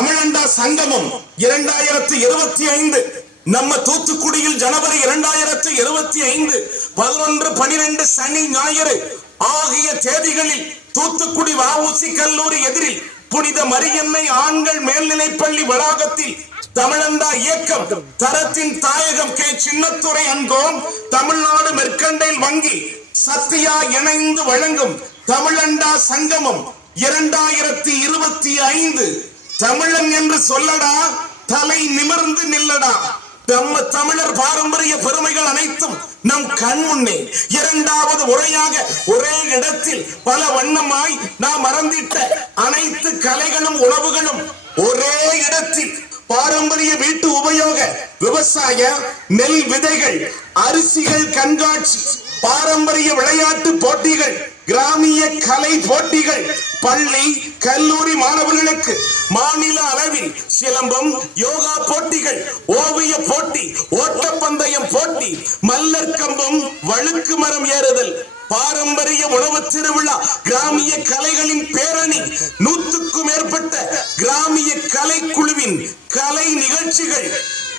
தமிழண்டா சங்கமம் 2025 நம்ம தூத்துக்குடியில் ஜனவரி 2025 11-12 சனி ஞாயிறு ஆகிய தேதிகளில் தூத்துக்குடி வஉசி கல்லூரி எதிரில் புனித மரியன்னை ஆண்கள் மேல்நிலைப்பள்ளி வளாகத்தில் தமிழண்டா இயக்கம், தரத்தின் தாயகம் கே சின்னத்துரை அன்கோம், தமிழ்நாடு மெர்கண்டைல் வங்கி, சத்யா இணைந்து வழங்கும் தமிழண்டா சங்கமம் 2025. தமிழன் என்று சொல்லடா, தலை நிமிர்ந்து நில்லடா. நம்ம தமிழர் பாரம்பரிய பெருமைகள் அனைத்தும் நம் கண் முன்னே இரண்டாவது முறையாக ஒரே இடத்தில் பல வண்ணமாய் நாம் மறந்திட்ட அனைத்து கலைகளும் உணவுகளும் ஒரே இடத்தில் பாரம்பரிய வீட்டு உபயோக விவசாய நெல் விதைகள், அரிசிகள் கண்காட்சி, பாரம்பரிய விளையாட்டு போட்டிகள், கிராமிய கலை போட்டிகள், பள்ளி கல்லூரி மாணவர்களுக்கு மாநில அளவில் சிலம்பம், யோகா போட்டிகள், ஓவிய போட்டி, ஓட்டப்பந்தயம் போட்டி, மல்லர் கம்பம், வழுக்கு மரம் ஏறுதல், பாரம்பரிய உணவு திருவிழா, கிராமிய கலைகளின் பேரணி, 100க்கும் மேற்பட்ட கிராமிய கலைக்குழுவின் கலை நிகழ்ச்சிகள்,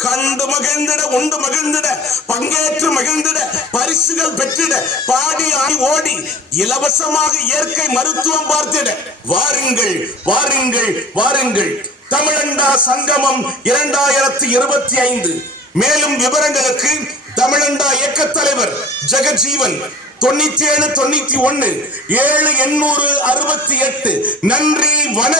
கண்டு மகிழ்ந்திட, உண்டு மகிழ்ந்திட, பங்கேற்று மகிழ்ந்திட, பரிசுகள் பெற்றிட, பாடி ஆடி ஓடி இலவசமாக இயற்கை மருத்துவம் பார்த்திட வாருங்கள் வாருங்கள் வாருங்கள். தமிழண்டா சங்கமம் 2025. மேலும் விவரங்களுக்கு தமிழண்டா இயக்க தலைவர் ஜெகஜீவன் 9791 7868. நன்றி, வணக்கம்.